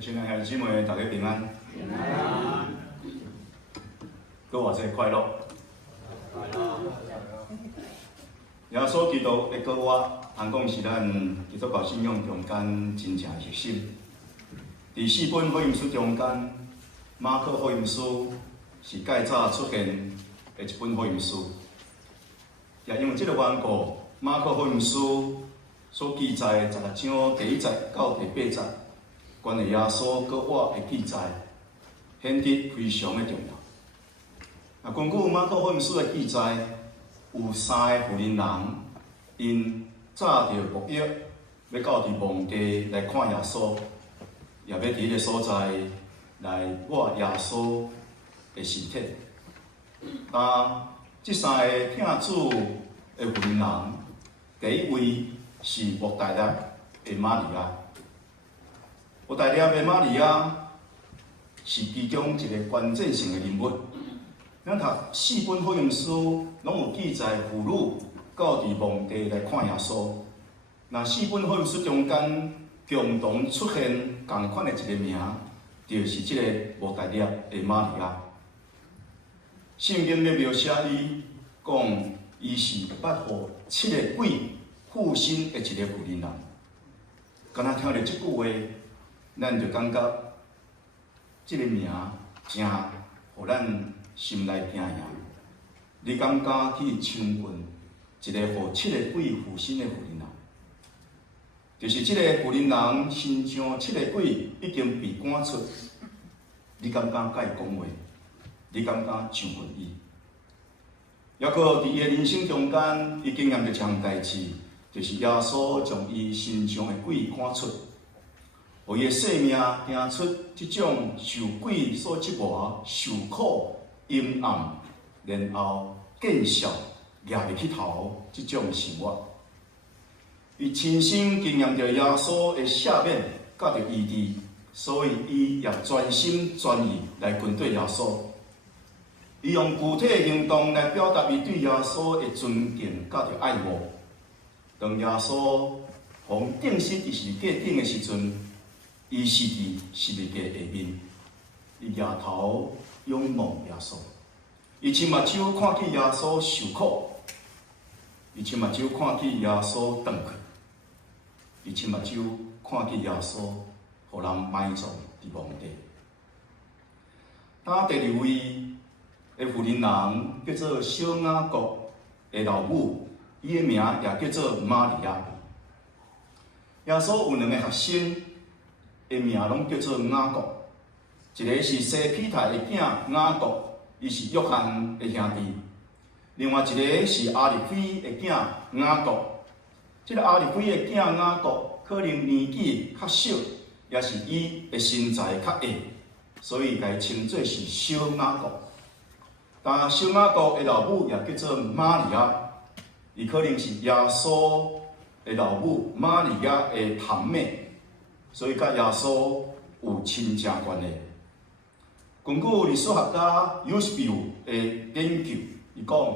亲爱的姊妹，大家平安。平安。各位节快乐。快乐。耶稣基督的教我，通讲是咱基督教信仰中间真正核心。伫四本福音书中间，马可福音书是较早出现的一本福音书。也因为这个缘故，马可福音书所记载16章第1节到第8节，关于耶稣教我的记载，显得非常的重要。根据马可福音书的记载，有3个妇人人，因早着目标要到伫墓地来看耶稣，也要伫迄个所在来挖耶稣的尸体。这3个听主的妇人人，第一位是莫大拉的玛利亚。莫大拉的玛利亚是其中一个关键性的人物。咱读4本福音书，拢有记载妇女到伫墓地来看耶稣。那4本福音书中间共同出现同款的一个名，就是这个莫大拉的玛利亚。圣经咧描写伊，讲伊是捌互7个鬼附身的一个妇人人。敢若听到即句话，咱就感觉这个名真互咱心内惊痒。你敢敢去亲近一个互7个鬼附身的妇人人？就是这个妇人人身上7个鬼已经被赶出，你敢敢甲伊讲话？你敢敢相信伊？抑搁伫伊的人生中间，伊经验着一项代志，就是耶稣将伊身上的鬼赶出，互伊的性命行出即种受鬼所折磨、受苦、阴暗，然后见笑、举袂起头即种生活。伊亲身经验着耶稣的赦免，甲着医治，所以伊也专心专意来跟对耶稣。伊用具体行动来表达伊对耶稣的尊敬甲着爱慕。当耶稣从钉死伫十字架顶的时阵，伊是伫十字架下面，伊仰头仰望耶稣，伊亲目睭看见耶稣受苦，伊亲目睭看见耶稣断去，伊亲目睭看见耶稣互人埋葬伫墓地。第2位的妇人人叫做小雅各的老母，伊的名也叫做玛利亚。耶稣有2个学生，的名拢叫做雅各，一个是西庇太的囝雅各，伊是约翰的兄弟；另外一个是阿里菲的囝雅各。这个阿里菲的囝雅各可能年纪较小，也是伊的身材较矮，所以该称作是小雅各。但小雅各的老母也叫做玛利亚，伊可能是耶稣的老母玛利亚的堂妹，所以甲耶稣有亲情关系。根据历史学家尤斯比乌的研究，伊讲，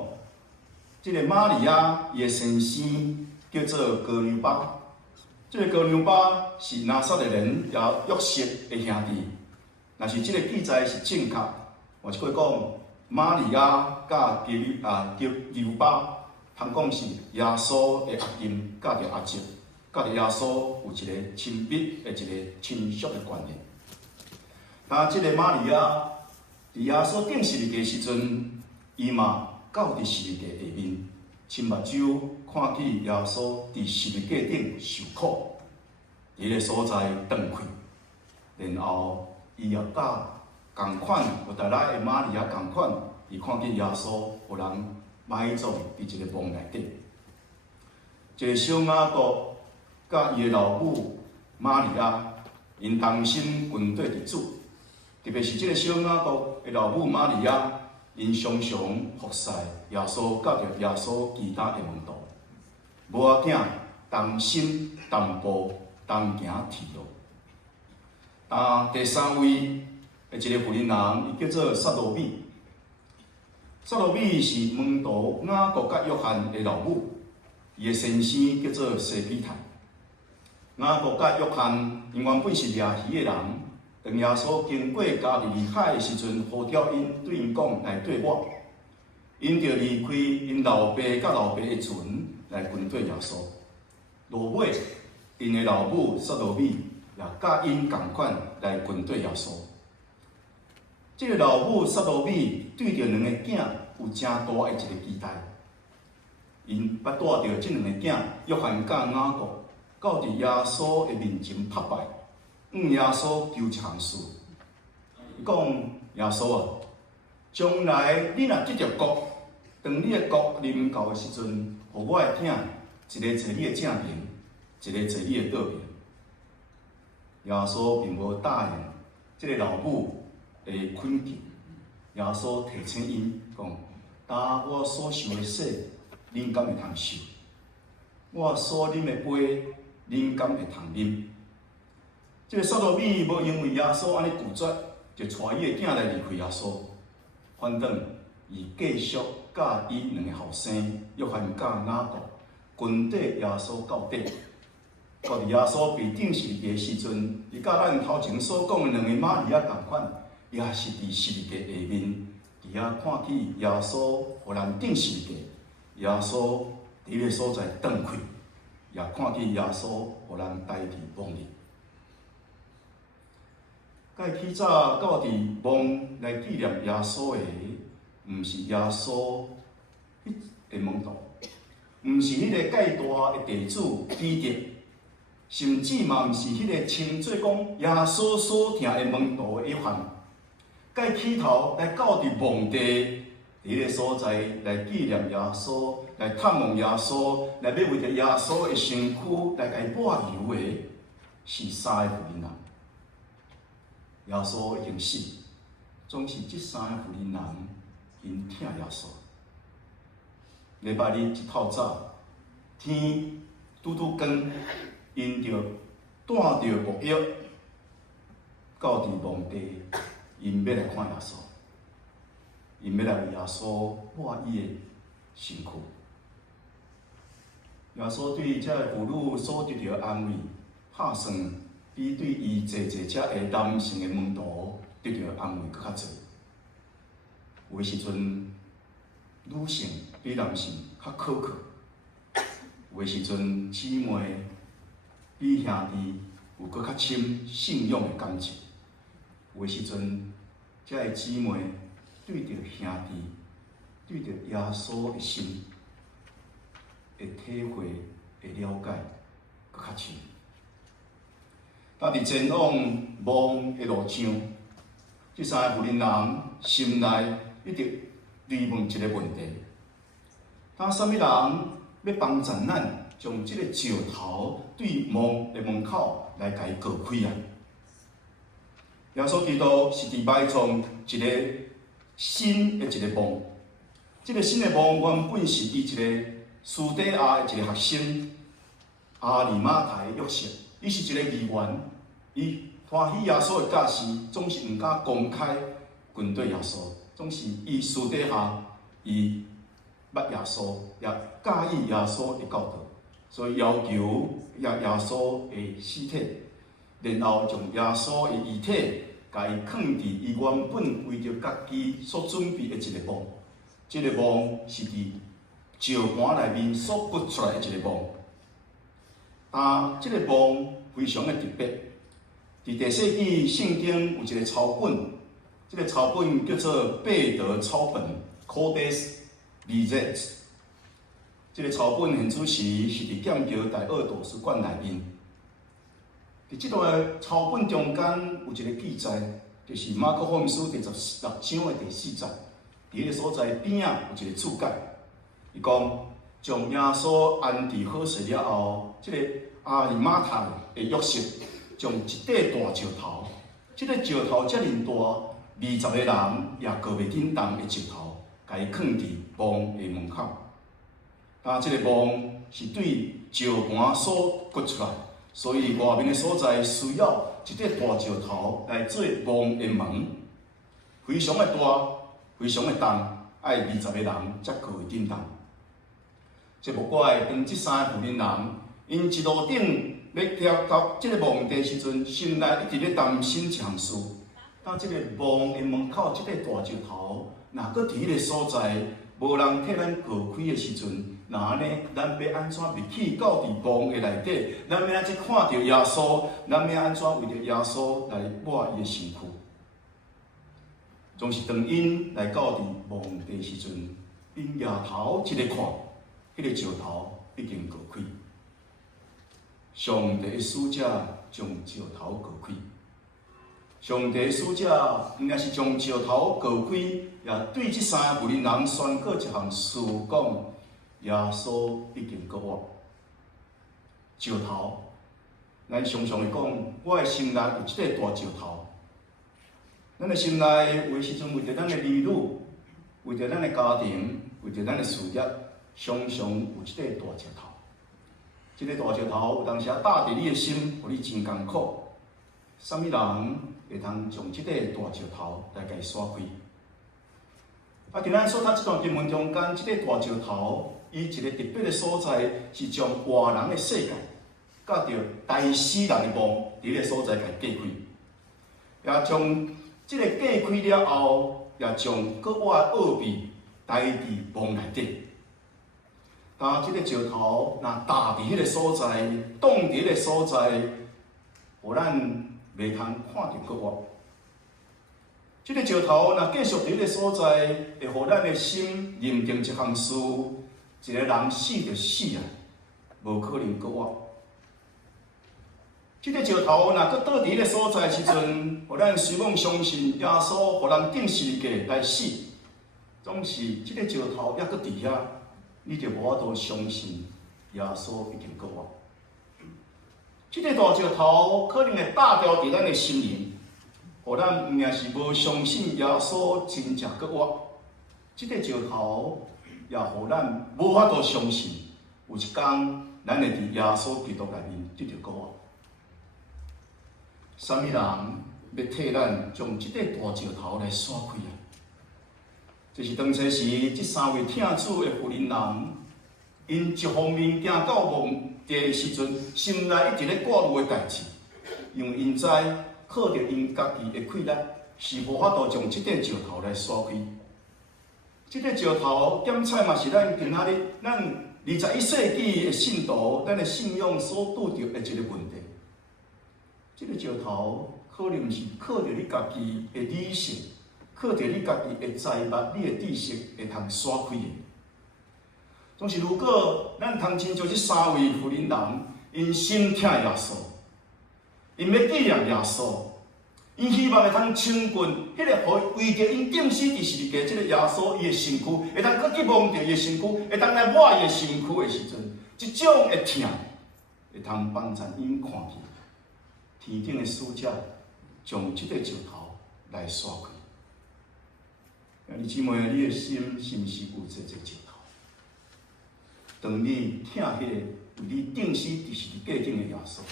这个玛利亚伊的先生叫做哥牛巴，这个哥牛巴是拿撒勒人也约瑟的兄弟。若是这个记载是正确，或者可以讲，玛利亚甲牛巴，通讲是耶稣的阿金，甲着阿叔，甲着耶稣有一个亲密的一个亲属的关系。但这个玛利亚伫耶稣钉十字架时阵，伊嘛到伫十字架下面，亲目睭看见耶稣伫十字架顶受苦，伫个所在断去，然后伊也甲同款有大拉的玛利亚同款，伊看见耶稣有人埋葬伫一个墓内底。这个小雅各甲伊的老母玛利亚，因同心跟对伫主，特别是这个小雅各的老母玛利亚，因常常服侍耶稣，甲着耶稣其他的门徒。无要紧，同心同步同行天路。第3位的一个妇人人，伊叫做撒罗米。撒罗米是门徒雅各甲约翰的老母，伊的先生叫做西庇太。雅各甲约翰因原本是掠鱼的人，当耶稣经过加利利海的时阵，呼叫因对因讲来对我，因就离开因老爸甲老爸的船来跟对耶稣。落尾，因的老母撒罗米也甲因同款来跟对耶稣。这个老母撒罗米对着两个囝有真大的一个期待，因捌带着这两个囝约翰甲雅各，到伫耶稣的面前拍拜，向耶稣求偿事。伊讲耶稣啊，将来你若得着国，当你的国临到的时阵，互我的囝一个坐你的正面，一个坐你的倒面。耶稣并无答应这个老母的恳求。耶稣提醒因讲：担我所受的洗，恁敢会通受？我所啉的杯，恁敢会通啉？这个撒罗米无因为耶稣安尼拒绝，就带伊的囝来离开耶稣，反倒伊继续甲伊两个后生约翰甲雅各跟缀耶稣到底。到伫耶稣被钉十字架的时阵，伊甲咱头前所讲的两个玛利亚同款，也是伫十字架下面，伫遐看见耶稣互人钉十字架，耶稣伫迄个所在转开，也看见耶稣互人代替亡灵。介起早到伫梦来纪念耶稣的，毋是耶稣迄个门徒，毋是迄个介大的弟子彼得，甚至嘛毋是迄个称做讲耶稣所听的门徒的约翰。介起头来到伫墓地，伫迄个所在来纪念耶稣，来探望耶稣，来要为着耶稣的身躯来甲伊抹油的，是三个妇人。耶稣已经死，总是这三个妇人因疼耶稣。礼拜日一透早，天拄光，因就带着目标到伫墓地，因要来看耶稣，因要来为耶稣抹伊的身躯。耶稣对这个妇女所得到的安慰，拍算比对伊坐这的男性的门徒得到的安慰搁较侪。有的时阵，女性比男性较苛刻；有的时阵，姊妹比兄弟有搁较深信仰的感情；有的时阵，这个姊妹对着兄弟、对着耶稣的心，会体会、会了解搁较深。但伫前往梦的路上，这三个妇人心内一直疑问一个问题：当什么人要帮助咱将这个石头对梦的门口来甲伊割开啊？耶稣基督是伫埋葬一个新的一个梦，这个新的梦原本是伊一个苏底亚的一个学生阿里马太约瑟。伊是一个议员，伊欢喜耶稣的教示，总是毋敢公开跟对耶稣，总是伊私底下伊捌耶稣，也介意耶稣的教导，所以要求耶稣的尸体，然后将耶稣的遗体，甲伊放伫伊原本为着家己所准备的一个墓。这个墓是伫石盘内面所掘出来的一个墓。这个墓非常的特别。伫第世纪圣经有一个抄本，这个抄本叫做贝德抄本 （Codex Vitae）。这个抄本现主时是伫剑桥大学图书馆内面。伫这段抄本中间有一个记载，就是马可福音书第16章的第4节。伫迄个所在边仔有一个注解，伊讲将耶稣安置好势了后，这个阿里马太的约瑟将一块大石头，这个石头遮尔大，20个人也高袂顶重的石头，甲伊放伫墓的门口。这个墓是对石盘所掘出来，所以外面的所在需要一块大石头来做墓的门，非常的大，非常的重，爱20个人才高会顶重。这无怪当这三个妇人因一路顶咧跳到即个墓地时阵，心内一直咧担心一项事。当即个墓的门口即个大石头，若搁伫迄个所在，无人替咱过开的时阵，那安尼，咱要安怎入去到伫墓的内底？咱要安怎看到耶稣？咱要安怎为着耶稣来抹伊的身躯？总是当因来到伫墓地时阵，因抬头一个看，迄个石头已经过开。上帝的使者将石头过开。上帝的使者应该是将石头过开，也对这三个妇人宣告一项事，讲耶稣已经过活。石头，咱常常会讲，我的心内有一个大石头。咱的心内有时阵为着咱的儿女，为着咱的家庭，为着咱的事业，常常有一个大石头。这个大石头有当时搭伫你的心，互你真艰苦。什么人会通将这个大石头来甲伊刷开？啊，今咱所读这段经文中间，这个大石头，伊一个特别的所在是将活人的世界，甲着大死人的墓，伫个所在甲伊隔开，也将这个隔开了后，也将国外的奥秘带伫墓内底。当这个石头若搭伫迄个所在，挡伫迄个所在，互咱袂通看到国外。这个石头若继续伫迄个所在，会互咱的心认定一项事：一个人死就死啊，无可能国外。这个石头若搁倒伫迄个所在时阵，互咱希望相信耶稣互人定时个来死，总是这个石头还搁伫遐。你就无法度相信耶稣已经过活。这个大石头可能会打掉伫咱的心灵，互咱毋定是无相信耶稣真正过活。这个石头也互咱无法度相信，有一天咱会伫耶稣基督内面得到过活。什么人要替咱将这个大石头来刷开啊？就是当初时，这三位听主的妇人人，因一方面行到墓地的时阵，心内一直咧挂虑的代志，因为因知靠着因家己的气力，是无法度将这块石头来刷开。这个石头点彩嘛是咱今仔日咱21世纪的信徒，咱的信仰所拄着的一个问题。这个石头可能是靠着你家己的理性。靠着你家己的财物、你的知识会通刷开的。总是如果咱通亲像这三位妇人人，因心疼耶稣，因要纪念耶稣，因希望会通亲近迄个为着因定死伫世界这个耶稣伊的身躯，会通搁去摸着伊的身躯，会通来摸伊的身躯的时阵，这种的疼会通帮助因看见天顶的使者将这个石头来刷开。兄弟姊妹，你的心是毋是有这个石头？当你听迄个为你定死伫世界顶的耶稣，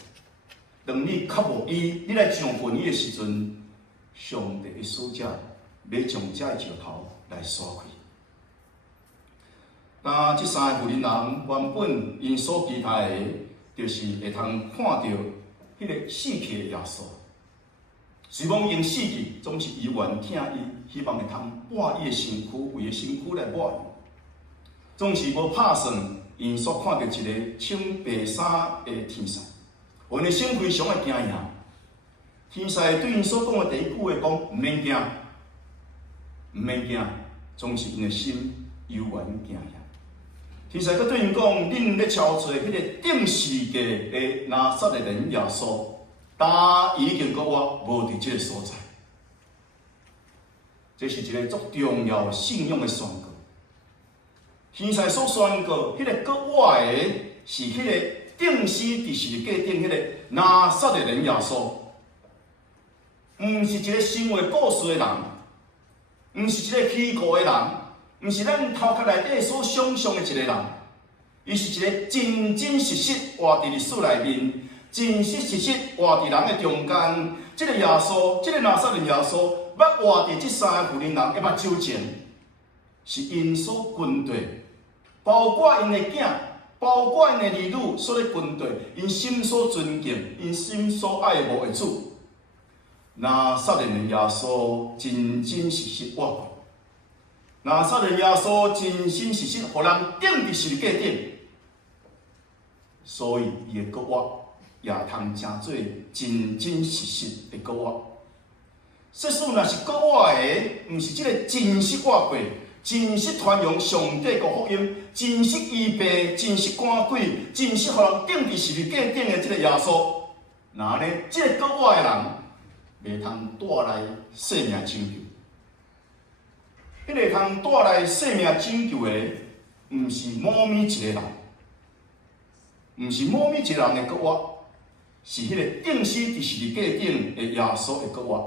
当你靠无伊，你来上分伊的时阵，上帝的使者要将这个石头来刷开。当这三个妇人人原本因所期待的，就是会通看到迄个死去的耶稣。希望因死去，总是伊愿听伊，希望会通抹伊的身躯，为伊身躯来抹伊。总是无拍算，因所看到一个穿白衫的天使，因的心非常的惊讶。天使对因所讲的第一句话讲：毋免惊，毋免惊，总是因的心悠然惊讶。天使佮对因讲：恁咧敲做迄个定世界的拿撒勒人耶稣。但已经搁我无伫这个所在，这是一个足重要信仰的宣告。天使所宣告，迄个搁我的是迄个定死伫世界顶迄个拿撒勒人耶稣，毋是一个神话故事的人，毋是一个虚构的人，毋是咱头壳内底所想象的一个人，伊是一个真真实实活伫历史内面。真实实活伫人的中间，这个耶稣，这个拿撒勒耶稣，捌活伫这三个妇人人的目睭前，是因所跟对，包括因的囝，包括因的儿女所咧军队，因心所尊敬、因心所爱慕的主。拿撒勒的耶稣真真实实活过，拿撒勒耶稣真真实实，互人顶伫十字架顶，所以伊的国活也通成做真真实实的国活。说使若是国活的，毋是即个真实活过。真实传扬上帝个福音，真实医病，真实赶鬼，真实互人顶伫十字架顶的即个耶稣，那呢，即个国外的人，袂通带来生命拯救。迄个通带来生命拯救的，毋是某咪一个人，毋是某咪一个人的国外，是迄个钉死伫十字架顶的耶稣的国外。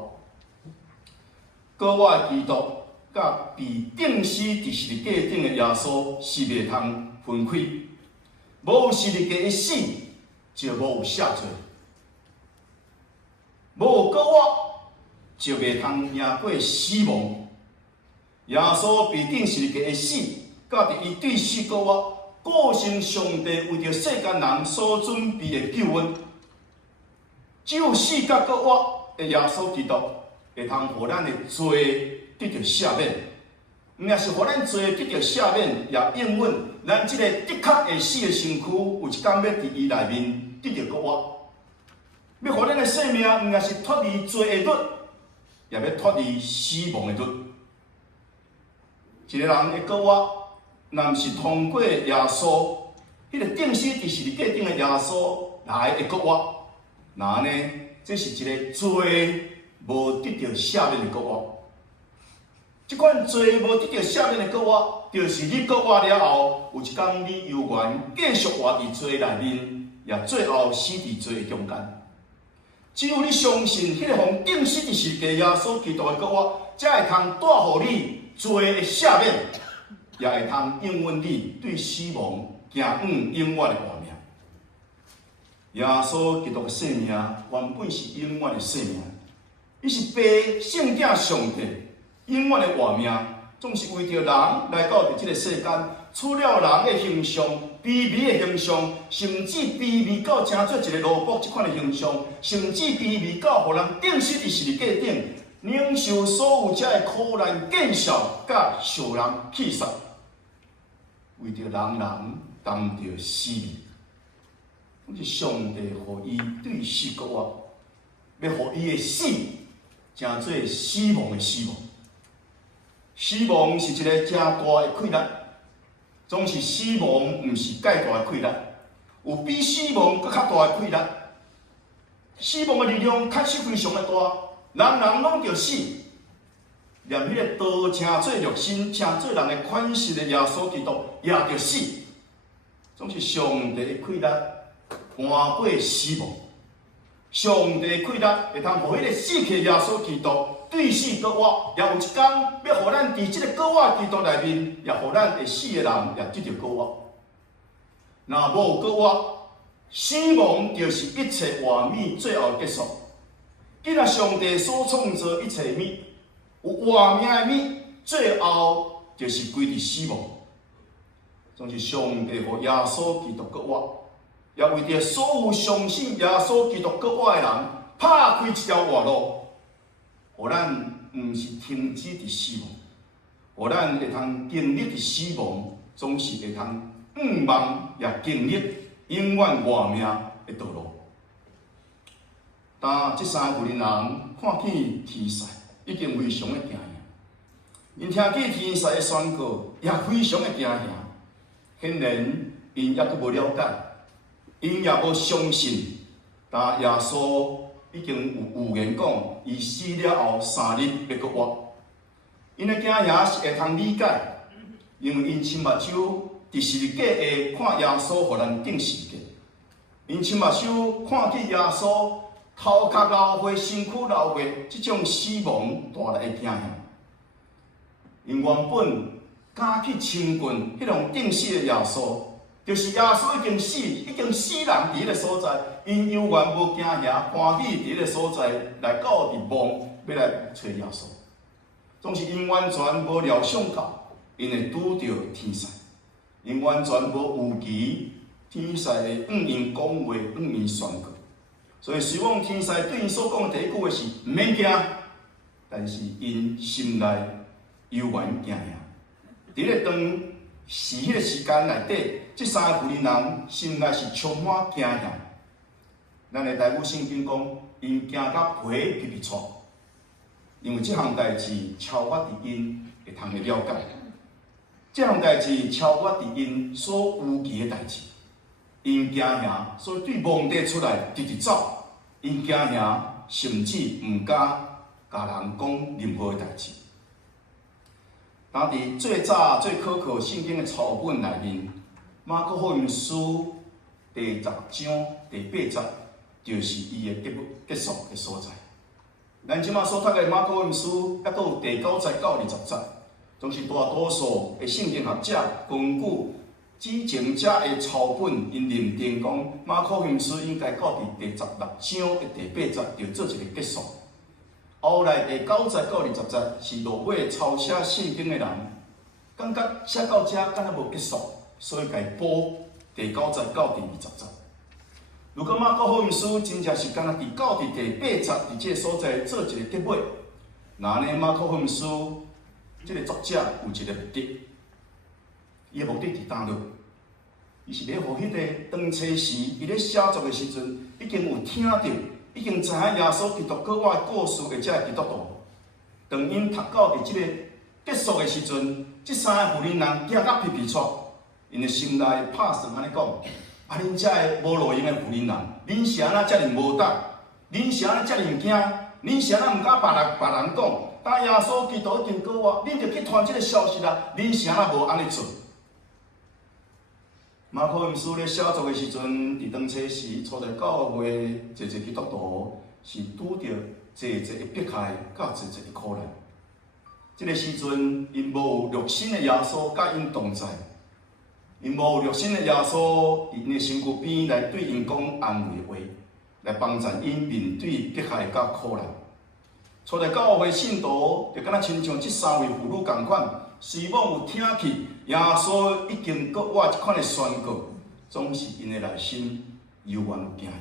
国外的基督。甲被钉死伫十字架顶的耶稣是袂通分开，无有十字架的死，就无有赦罪；无有国活，就袂通赢过死亡。耶稣被钉十字架的死，甲伫伊对死国活，构成上帝为着世间人所准备的救恩。只有死甲国活的耶稣基督，会通互咱的罪。得到赦免，毋也是互咱罪得到赦免，也应允咱即个的确会死的身躯，有一天要伫伊内面得到国活。要互咱的生命，毋也是脱离罪的律，也要脱离死亡的律。一个人的国活，若毋是通过耶稣，迄个钉死伫十字架顶的耶稣来的国活，那呢，这是一个罪无得到赦免的国活。即款罪无得到赦免的国活，就是你国活了后，有一天你犹原继续活伫罪内面，也最后死伫罪的中间。只有你相信迄个互钉死伫十字架耶稣基督的国活，才会通带互你罪的赦免，也会通应允你对死亡行永远的活命。耶稣基督的生命原本是永远的生命，伊是被圣子上帝。永远的活命，总是为着人来到这个世间，取了人的形象、卑微的形象，甚至卑微到成做一个萝卜这款的形象，甚至卑微到互人钉死伫十字架顶，忍受所有遮的苦难、见笑，甲受人气杀，为着人担着死命。这是上帝予伊对死国活，要予伊的死，成做死亡的死亡。死亡是一个真大的困难，总是死亡毋是介大的困难，有比死亡更较大的困难。死亡的力量确实非常的大，人拢着死，连迄个道成做肉身、成做人的款式的耶稣基督也着死，总是上帝的困难换过死亡。上帝的困难会通互迄个死去耶稣基督。对死国活，也有一天要互咱伫即个国活基督内面，也互咱会死的人也得到国活。若无有国活，死亡就是一切活命最后的结束。既然上帝所创造一切物，有活命的物，最后就是归伫死亡。总是上帝互耶稣基督国活，也为着所有相信耶稣基督国活的人，拍开一条活路。互咱毋是停止伫死亡，互咱会通经历伫死亡，总是会通望也经历永远活命的道路。当这三个人看见天使，已经非常的惊吓；因听见天使的宣告，也非常的惊吓。显然，因也阁无了解，因也无相信，但耶稣。已经有预言讲，伊死了后3日要阁活。因的惊吓是会通理解，因为因亲目睭伫十字架下看耶稣互人钉十字架，因亲目睭看见耶稣头壳流血、身躯流血，这种死亡带来的惊吓。因原本敢去亲近迄种钉死的耶稣。就是耶稣已经死人伫迄个所在，因犹原无惊吓，欢喜伫迄个所在来到伫梦，要来找耶稣。总是因完全无料想到，因会拄着天使，因完全无预期天使会응因讲话，응因宣告。所以希望天使对因所讲的第一句话是唔免惊，但是因心内犹原惊吓。伫咧当时迄个时间内底，即三个妇人人心内是充满惊吓。咱的台语圣经讲，因惊到皮皮皮喘，因为即项代志超越伫因会通去了解。即项代志超越伫因所有期的代志。因惊吓，所以对墓地出来直直走。因惊吓，甚至毋敢甲人讲任何的代志。当伫最早最可靠圣经的草本内面，马可福音书第10章第8节，就是伊的结束的所在。咱即马所读的马可福音书，还佫有第9节到20节，总是大多数的圣经学者根据之前者的草本，因认定讲马可福音书应该到伫第16章的第8节就做一个结束。后来第9节到20节是落尾抄写圣经的人，感觉写到遮敢若无结束，所以家补第9节到第20节。如果马可福音书真正是敢若到伫第8节伫这个所在做一个结尾，那呢马可福音书这个作者有一个目的。伊的目的伫倒落？伊是要互迄个当初时伊咧写作的时阵，已经有听到，已经知影耶稣基督国我的故事的这基督徒，当因读到伫即个结束的时阵，即三个妇人人惊甲皮皮喘，因的心内拍算安尼讲：啊，恁遮个无路用的妇人人，恁是安怎遮尔无胆？恁是安怎遮尔惊？恁是安怎毋敢别人讲？当耶稣基督已经国我，恁着去传即个消息啦！恁是安怎无安尼做？马可福音书咧写作的时阵，伫当初时初代教会侪基督徒是拄着侪的迫害，甲侪的苦难。这个时阵，因无有肉身的耶稣甲因同在，因无有肉身的耶稣伫因的身躯边来对因讲安慰的话，来帮助因面对迫害甲苦难。初代教会信徒就敢若亲像即三位妇女共款。希望有听去耶稣已经国我一款的宣告，总是因的内心犹原有惊吓。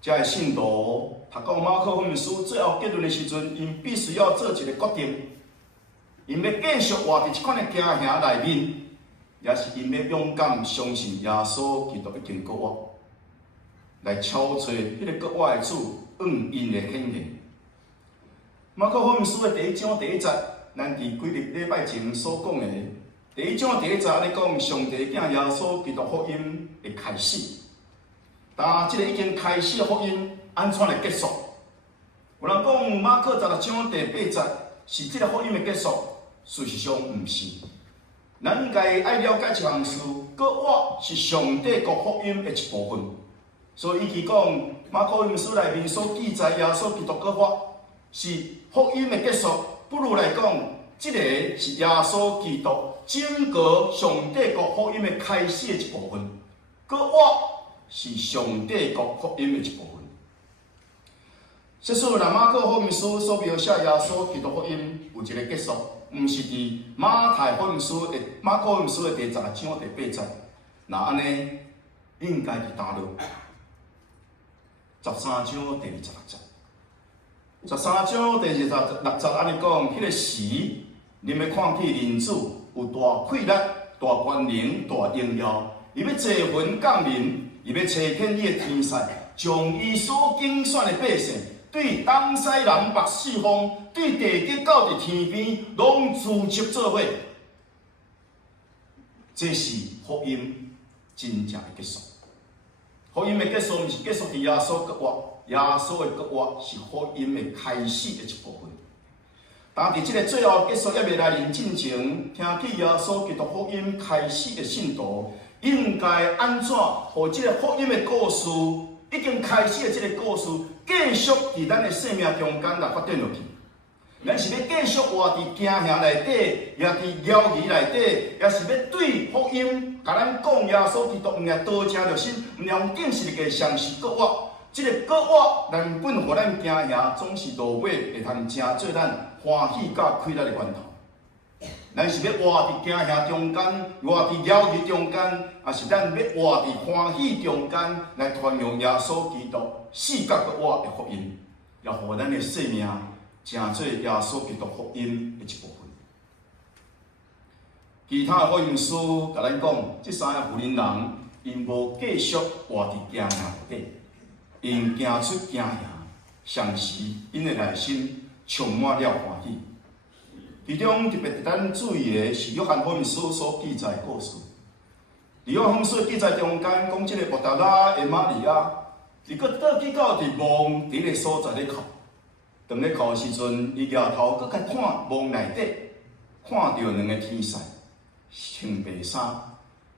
这个信徒读到马可福音书最后结论的时阵，因必须要做一个决定，因要继续活伫这款的惊吓内面，也是因要勇敢相信耶稣基督已经国我，来敲找迄个国我的主应因的显现。马可福音书的第1章第1节。咱伫几日礼拜前所讲的，第1章第1节安尼讲，上帝囝耶稣基督福音的开始。但即个已经开始的福音，安怎来结束？有人讲马可16章第8节是即个福音的结束，事实上毋是。咱应该爱了解一项事，国我是上帝国福音的一部分。所以，伊讲马可福音书内面所记载耶稣基督国我是福音的结束。不如来讲，这个是耶稣基督整个上帝国福音的开始的一部分，国我是上帝国福音的一部分。说若马可福音书所描写耶稣基督福音有一个结束，毋是伫马可福音书的第10章第8节，那安尼应该伫倒落13章第26节。13章第26节安尼讲，迄个时，你们看见人子有大气力、大权能、大荣耀，伊要坐云降临，伊要差遣伊的天使，将伊所竞选的百姓，对东西南北四方，对地极到伫天边，拢聚集做伙。这是福音真正的结束。福音的结束，毋是结束伫耶稣国我。耶稣的国我是福音的开始的一部分。但伫即个最后结束还未来临进前，听起耶稣基督福音开始的信徒，应该安怎，互即个福音的故事已经开始的即个故事，继续伫咱的生命中间来发展落去。咱是要继续活伫惊吓内底，也伫妖异内底，也是要对福音，甲咱讲耶稣基督毋是道成肉身，毋是用顶是一个上是国我。即个国我原本互咱惊吓，总是落尾会通成做咱欢喜甲快乐的源头。咱是要活伫惊吓中间，活伫了义中间，还是咱要活伫欢喜中间，来传扬耶稣基督死角个活的福音，也互咱的生命成做耶稣基督福音的一部分。其他福音书甲咱讲，这三个福音人因无继续活伫惊吓内底，因行出惊吓，上时因的内心充满了欢喜。其中特别值咱注意的是约翰福音书所记载的故事。伫约翰福音书记载中间讲，这个莫达拉的玛利亚，伊搁倒去到伫梦伫个所在咧哭。当咧哭的时阵，伊抬头搁较看梦内底，看到两个天使穿白衫，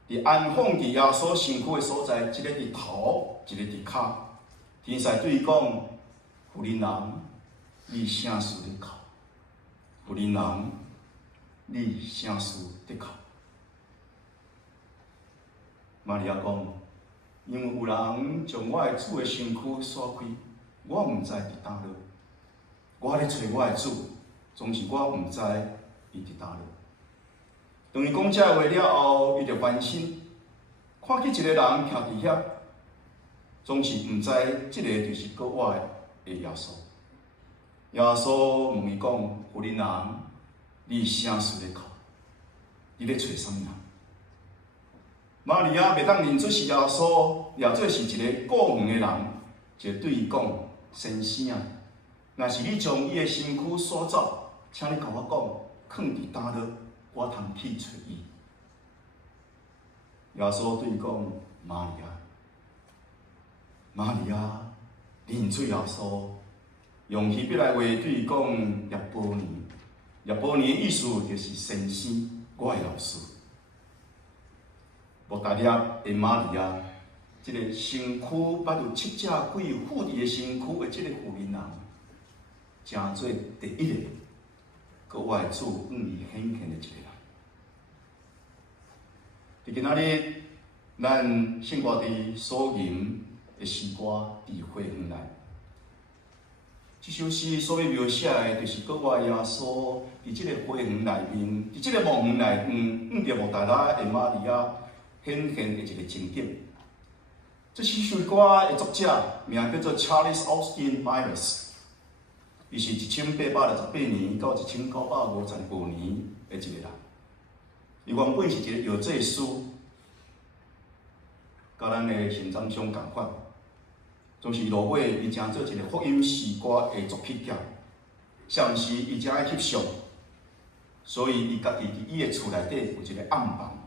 伫安放伫耶稣身躯的所在，一个伫头，一个伫骹。天使对伊讲：“妇人人，你啥事咧哭？妇人人，你啥事咧哭？”玛利亚讲：“因为有人将我的主的身躯锁开，我毋知伫倒落。我咧找我的主，总是我毋知伊伫倒落。”当伊讲这话了后，伊就翻身，看见一个人徛伫遐，总是毋知即个就是国我的耶稣。耶稣问伊讲：“妇人人，你啥事咧哭？你咧找啥物人？”玛利亚袂当认出是耶稣，也做是一个过远的人，就对伊讲：“先生啊，若是你将伊的身躯锁走，请你甲我讲，囥伫倒落，我通去找伊。”耶稣对伊讲：“玛利亚。”玛利亚认出耶稣，用希伯来话对伊讲：“耶波尼。”耶波尼的意思就是先生，我的老师。莫大利亚的玛利亚，这个身躯捌有七只鬼附伫的身躯的这个妇人人，真做第一个，搁我的主向伊显现的一个人。伫今仔日，咱圣歌伫所吟的诗歌《伫花园内》，这首诗所要描写的，就是搁我耶稣伫这个花园内面，伫这个梦园内，着莫大拉的玛利亚显现的一个情景。这首歌的作者名叫做 Charles Austin Myers， 伊是1868年到1955年的一个人。伊原本是一个药剂师，甲咱的行长相共款，总是落尾伊成做一个福音诗歌的作曲家。上时伊正爱翕相，所以伊家己伫伊的厝内底有一个暗房，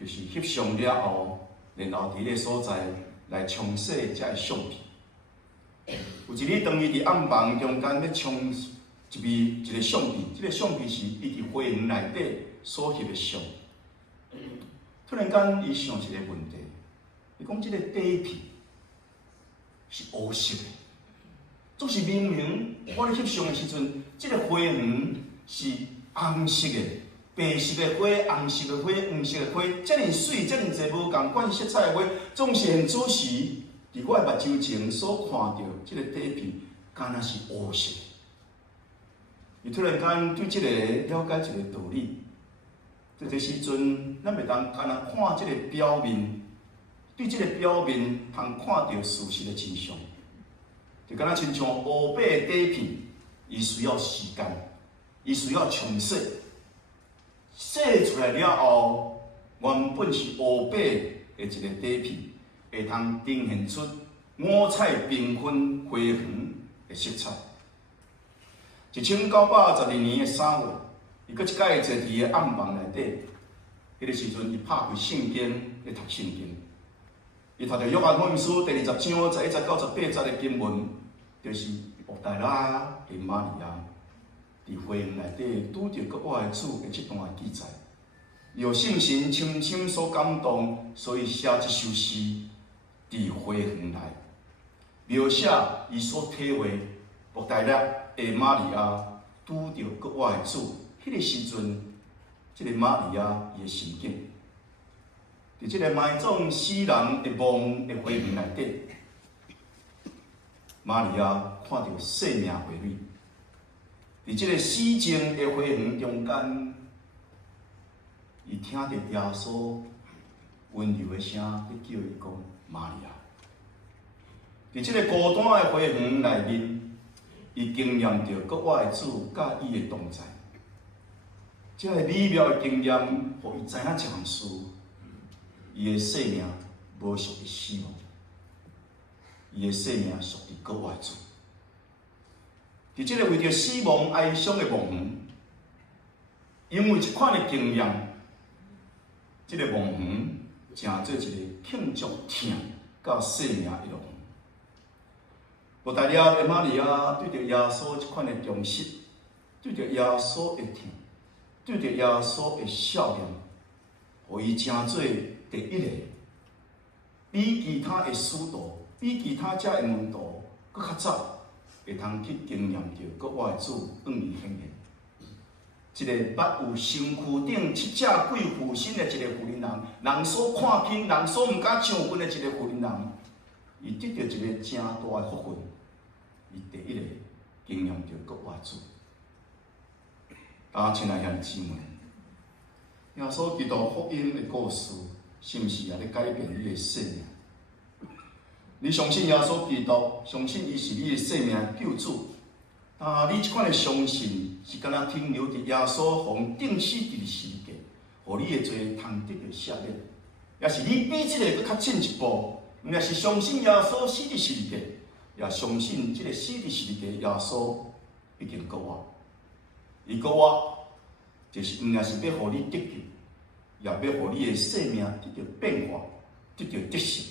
就是翕相了后，然后伫个所在来冲洗这个相片。有一日，当伊伫暗房中间要冲一个相片，这个相片是伊伫花园内底所翕的相。突然间，伊想一个问题，伊讲这个底片是黑色的，总是明明我咧翕相的时阵，这个花园是红色的、白色的花、红色的花、黄色的花，遮尔水、遮尔侪无共款色彩的花，总是很仔细伫我的目睭前所看到这个底片，敢若是黑色的。伊突然间对这个了解一个道理。在这时阵，咱袂当干那看这个表面，对这个表面通看到事实的真相，就敢若亲像黑白的底片，伊需要时间，伊需要冲洗，洗出来了后，原本是黑白的一个底片，会通呈现出五彩缤纷、花黄的色彩。1952年3月。伊搁一摆坐伫个暗房内底，迄个时阵伊拍开圣经咧读圣经，伊读到约翰福音书第20章11节到18节的经文，就是莫大拉的玛利亚伫花园内底拄着国我的主的这段记载，有圣神深深所感动，所以写这首诗伫花园内，描写伊所体会莫大拉的玛利亚拄着国我的主。迄个时阵，这个玛利亚伊的心境，伫这个埋葬死人的梦的花园内底，玛利亚看到生命花蕊，伫这个死静的花园中间，伊听到耶稣温柔的声，去叫伊讲玛利亚。伫即个孤单的花园内面，伊经验着国我的主甲伊的同在。这个美妙的经验，互伊知影一项事：伊的生命无属于死亡，伊的生命属于国我的主。伫即个为着死亡哀伤的梦园，因为一款的经验，即个梦园成做一个庆祝疼甲生命的路。无大了的玛利亚对着耶稣这款的重视，对着耶稣的疼，对着耶稣的笑脸，互伊成做第一个，比其他的使徒，比其他遮的门徒搁较早，会通去经验着国我的主向伊显现。一个捌有身躯顶七只鬼附身的一个妇人人，人所看轻、人所毋敢上分的一个妇人人，伊得到一个正大的福分。伊第一个经验着国我的主。亲爱兄弟姊妹，耶稣基督福音的故事，是毋是也咧改变你的生命？你相信耶稣基督，相信伊是你的生命救主。你即款的相信，是敢若停留伫耶稣从定死伫世界，互你的罪通得到赦免，也是你比即个搁较进一步，毋也是相信耶稣死伫世界，也相信即个死伫世界耶稣已经救我。伊救我，就是毋也是要互你得救，也要互你的生命得到变化，得到得胜。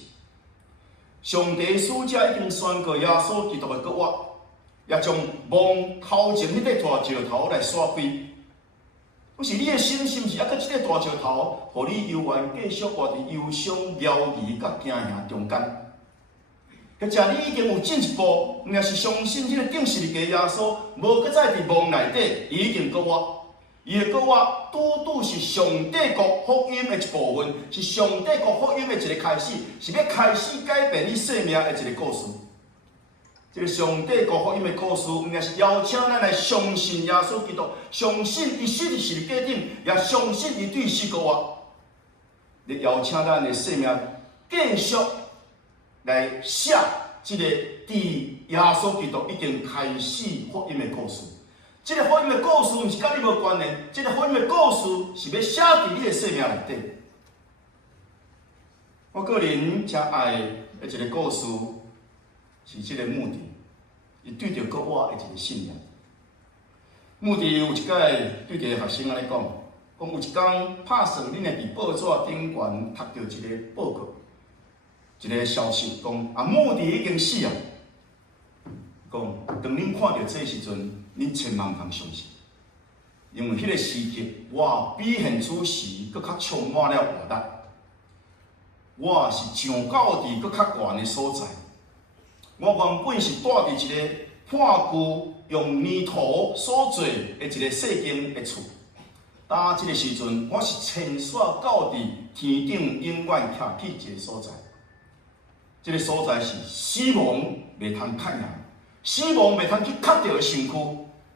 上帝使者已经宣告耶稣基督的救我。也将望头前迄个大石头来刷开。可是你的心是毋是还搁即个大石头，互你犹原继续活伫忧伤、疗愈甲惊吓中间？或者你已经有进一步，若是相信即个定世界耶稣，无搁再伫梦内底，伊已经救我。伊的救我，拄是上帝国福音的一部分，是上帝国福音的一个开始，是要开始改变你生命的一个故事。这个上帝国福音的故事，毋也是邀请咱来相信耶稣基督，相信伊死伫世界顶，也相信伊对死救我。你邀请咱的生命继续来写这个伫耶稣基督已经开始福音的故事。这个福音的故事毋是甲你无关联，这个福音的故事是要写伫你的生命内底。我个人真爱的一个故事。是这个目的，伊对着国我的一个信仰。目的有一届对着学生安尼讲，有一天拍算恁会伫报纸顶悬读到一个报告，一个消息讲目的已经死啊。讲当恁看到这时阵，恁千万毋通相信，因为迄个时刻我比现此时搁较充满了活力，我是上到伫搁较悬的所在。我原本是住伫一个破旧用泥土所做的一个细间的厝，但即个时阵，我是牵线到伫天顶永远徛起一个所在。即个所在是死亡袂通看人，死亡袂通去磕着的身躯。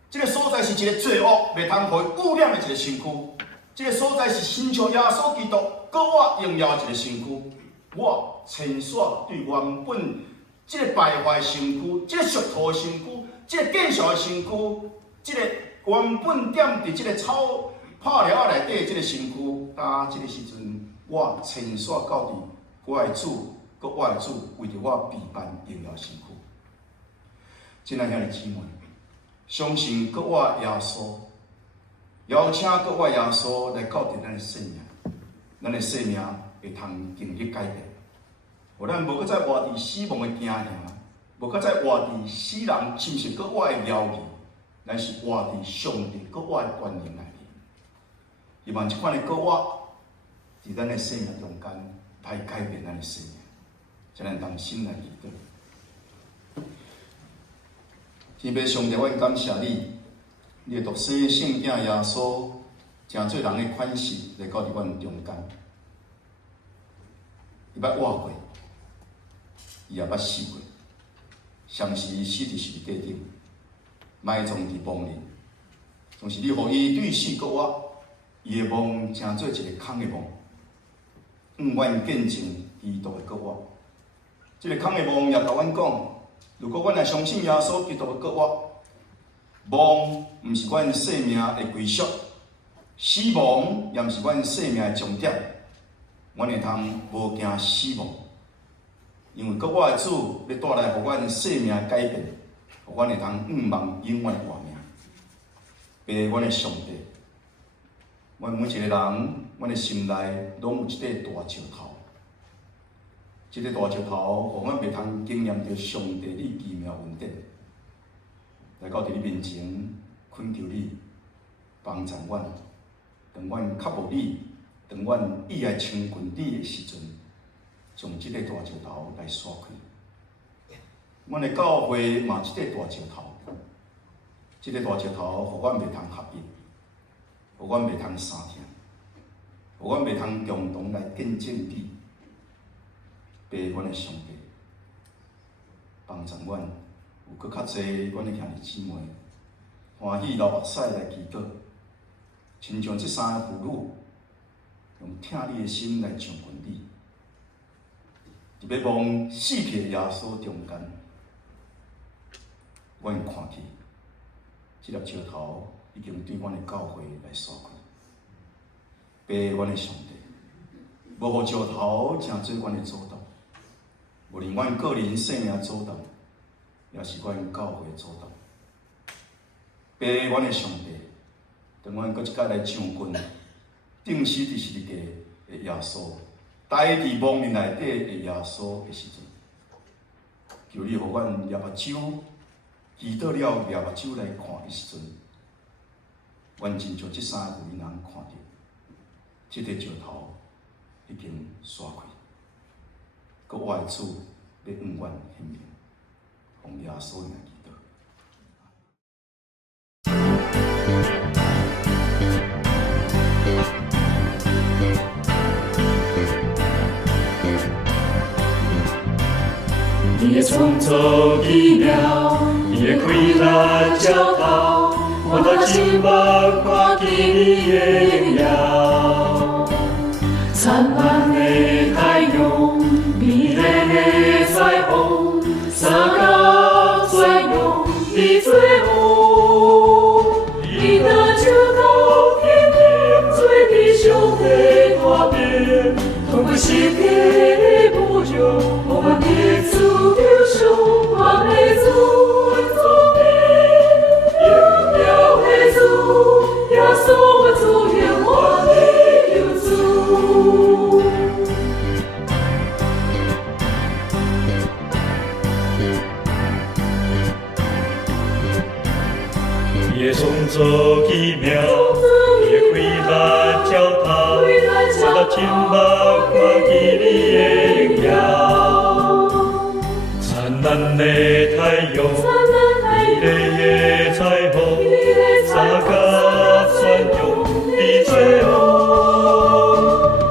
即个所在是一个罪恶袂通互伊污染的一个身躯。即个所在是亲像耶稣基督搁我荣耀一个身躯。我牵线对原本这个败坏身躯，这个俗套的身躯，这个见笑的身躯，这个原本踮伫这个草破寮仔内底的这个身躯，这个时阵，我牵线到伫我的主，搁我的主为着我备办荣耀身躯。亲爱兄弟姊妹，相信搁我耶稣，邀请搁我耶稣来到伫咱的生命，咱的生命会通经历改变。互咱无搁再活伫死亡的惊吓，无搁再活伫死人侵蚀搁我的疗愈，咱是活伫上帝搁我的权能内面。希望即款的搁我，伫咱的生命中间来改变咱的生命，才能当心来祈祷。天父上帝，我感谢你，你的独生圣囝耶稣，真做人的款式来到伫阮中间，伊捌活过。伊也捌死过，上时死伫世界顶，埋葬伫亡灵。总是你互伊对死过我，伊的梦成做一个空的梦，愿见证基督的国活。这个空的梦也甲阮讲，如果阮若相信耶稣基督的国活，梦毋是阮生命的归宿，死亡也毋是阮生命的终点。阮会通无惊死亡，因为国活的主要带来互阮生命的改变，互阮会通望永远的活命。爸，阮的上帝，阮每一个人，阮的心内拢有一块大石头。这个大石头，互阮袂通经验到上帝你奇妙恩典，来到伫你面前，恳求你帮助阮，当阮较无你，当阮意爱亲近你的时阵，将这个大石头来刷开。阮的教会嘛，这个大石头，这个大石头，互阮袂通合一，互阮袂通相听，互阮袂通共同来见证你。爸，阮的上帝，帮助阮有搁较侪阮的兄弟姊妹，欢喜流目屎来祈祷，亲像这三个妇女，用听你的心来相近你。伫要望死去的耶稣中间，阮看见这粒石头已经对阮的教会来刷开。爸，阮的上帝，无互石头成做阮的阻挡。无论阮个人生命阻挡，也是阮教会阻挡。爸，阮的上帝，当阮搁一摆来上近，定时伫时地的耶稣，待伫梦里内底的耶稣的时阵，求你互阮抓目睭，祈祷了抓目睭来看的时阵，阮真像这三个妇人看到，这个石头已经刷开。搁我的主要永远显明，奉耶稣名祈祷。你的创造奇妙，你的开来教导，我的心目看见你的荣耀，灿烂的太阳。美丽的彩虹，三角转用的最后，你的手头天天做地上的大饼，通过世界的不容，我们的主救赎，我的主作名，荣耀的主，耶稣我主永远的救主。你的创造奇妙，你的开来教导，我的天目看见你的荣耀，灿烂的太阳，美丽的彩虹，三角转用的最后，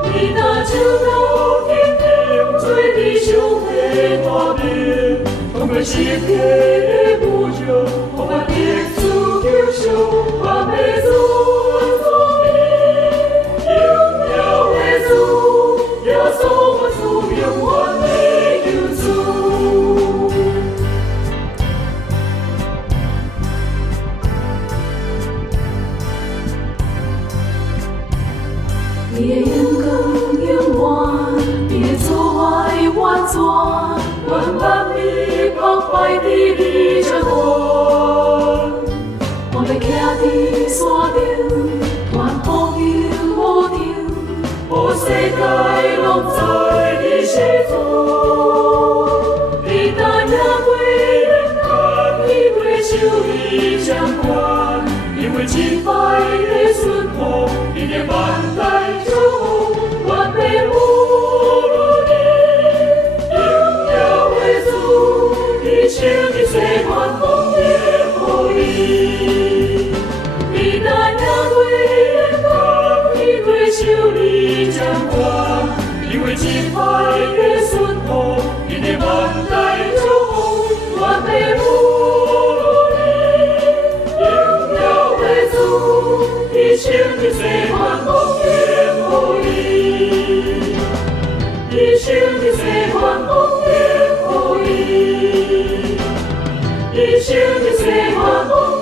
你的手头天天做地上的大饼，通过世界的不容，我们的主。我的主作名，荣耀的主，耶稣我主永远的救主。你的阳光永远，你的慈爱完全，万万米澎湃的你掌管。我要徛伫山顶，传福音无停，予世界拢知你是主。你带领对人间，你对手你掌管，因为击败的顺服，你的万代祝福，完美无论你，荣耀的主，一切的岁月丰年福利。你带领对人间，你对手你掌管，因为击败的顺服，你的万代祝福，完美无论你，荣耀的主。的岁月。